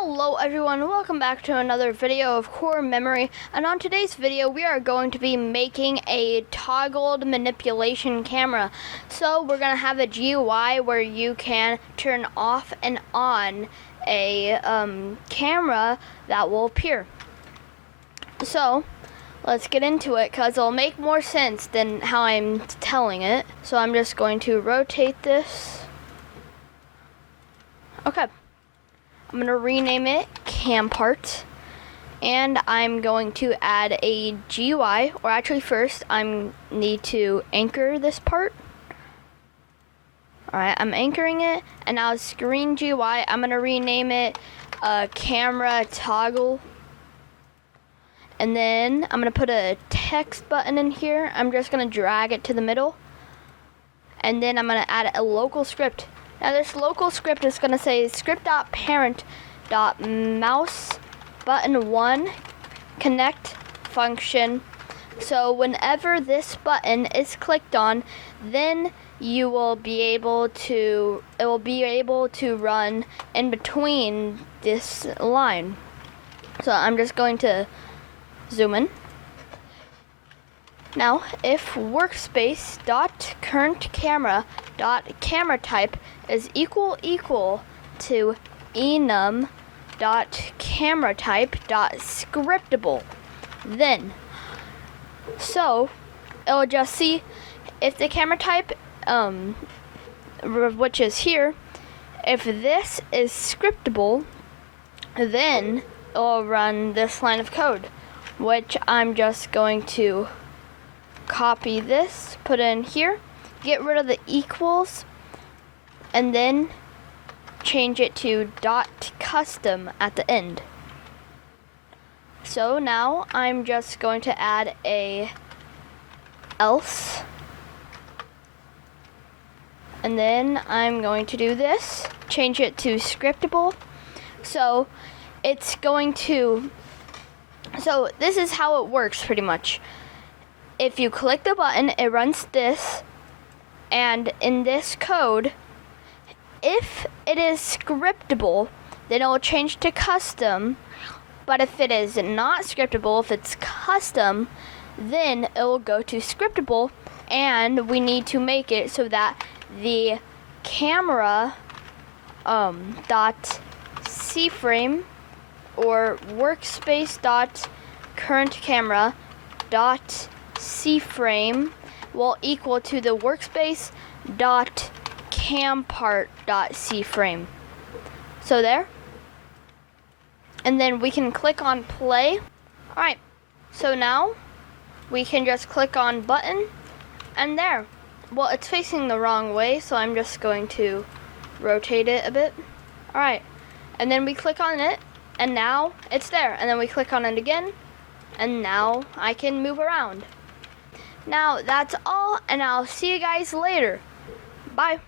Hello everyone, welcome back to another video of CorMemory, and on today's video we are going to be making a toggled manipulation camera. So we're going to have a GUI where you can turn off and on a camera that will appear. So let's get into it because it'll make more sense than how I'm telling it. So I'm just going to rotate this. Okay. I'm going to rename it cam part, and I'm going to add a GUI, or actually first I need to anchor this part. Alright, I'm anchoring it, and now screen GUI, I'm going to rename it camera toggle, and then I'm going to put a text button in here. I'm just going to drag it to the middle, and then I'm going to add a local script. Now this local script is going to say script.parent.mouse button 1 connect function. So whenever this button is clicked on, then you will be able to, it will be able to run in between this line. So I'm just going to zoom in. Now, if workspace.currentCamera.cameraType is equal to enum.cameraType.scriptable, then, so it'll just see if the camera type, which is here, if this is scriptable, then it'll run this line of code, which I'm just going to copy this, put it in here, get rid of the equals, and then change it to .custom at the end. So now I'm just going to add a else, and then I'm going to do this, change it to scriptable. So it's going to, so this is how it works pretty much. If you click the button, it runs this, and in this code, if it is scriptable, then it will change to custom, but if it is not scriptable, if it's custom, then it will go to scriptable, and we need to make it so that the camera dot cframe or workspace dot current camera dot cframe will equal to the workspace dot cam part dot cframe. So there, and then we can click on play. Alright, so now we can just click on button, and there. Well, it's facing the wrong way, so I'm just going to rotate it a bit. Alright, and then we click on it, and now it's there, and then we click on it again, and now I can move around. Now that's all, and I'll see you guys later. Bye.